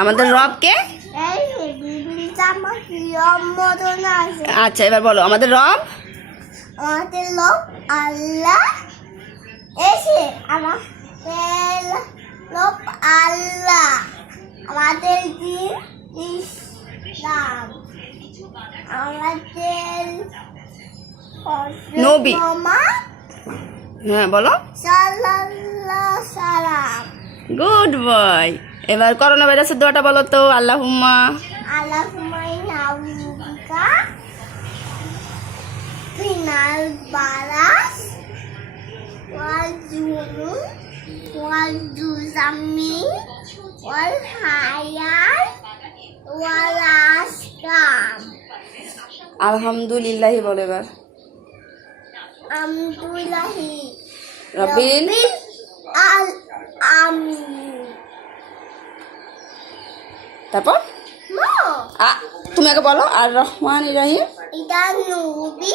আমাদের রব কে? আচ্ছা এবার বলো আমাদের রব আল্লাহ। আমাদের রব আল্লাহ। আমাদের দিন ইসলাম। আমাদের নবী। মোহাম্মদ হ্যাঁ বলো। সাল্লাল্লাহু সালাম। Good boy. এবার করোনা ভাইরাসের দোয়াটা বলো তো। আল্লাহুম্মা আল্লাহুম্মা নাউযুবিকা মিনাল বারাস ওয়াল জুনুন ওয়াল জুজামি ওয়াল হায়াল ওয়াল আসকাম। আলহামদুলিল্লাহি বলো এবার। আমদুলিল্লাহি রব্বিল আলামিন। তারপর তুমি আগে বলো আর রহমান রহিম। এটা নবী।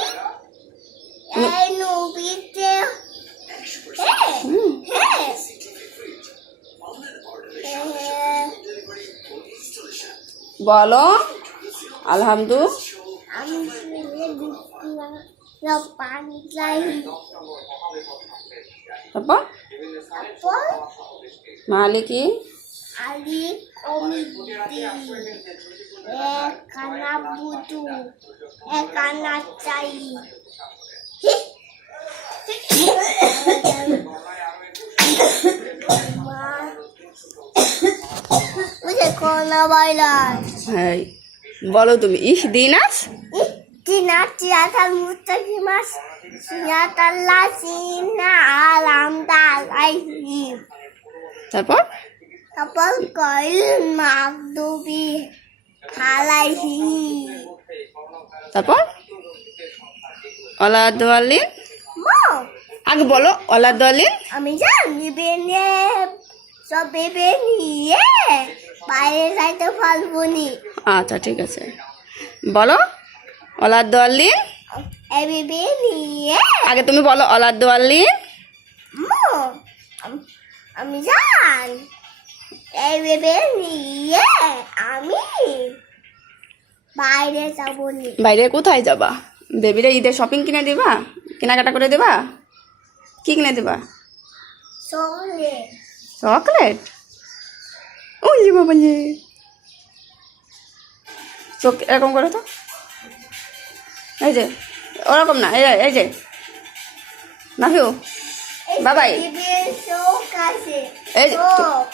এই নবীতে বলো আলহামদু তারপর মালিকি আলি কমিটি একানা বুধু একানা চাই। বুঝে কোনা ভাইরাস। হ্যাঁ বলো তুমি ইহদিনাস Tinatal mustaqimas sinatallah sina alam alaihim. তারপর Kapal kail magdubi alaihi. তারপর অলাদওয়ালিন। Mo, আগে বলো অলাদওয়ালিন। আমি জানি বেনে সব বেবে নিয়ে বাইরে যাইতে পারবো নি। আচ্ছা ঠিক আছে বলো অলাদওয়ালিন। এ বেবে নিয়ে আগে তুমি বলো অলাদওয়ালিন। মো, আমি জান এই বেবে নিয়ে আমি বাইরে যাবো নি। বাইরে কোথায় যাবা? বেবিরা ঈদের শপিং কিনে দিবা? কেনাকাটা করে দেবা? কি কিনে দেবা? চলে চকলেট? ওই বাবা যে চোখ এরকম করে তো, এই যে ওরকম না, এই যে নাফিউ বাবাই বেবের চোখ আছে। এই যে চোখ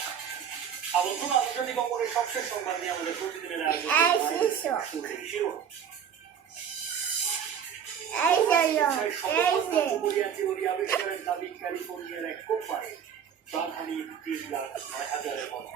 আলোচনা আন্তর্জাতিক অঙ্গনের সবশেষ সংবাদ নিয়ে আমাদের প্রতিদিনের আয়োজন। এই শিশু এই চলো এই যে আবিষ্কারের দাবি ক্যালিফোর্নিয়ার এক কোম্পানি প্রাণহানি 3,09,000-এর মতো।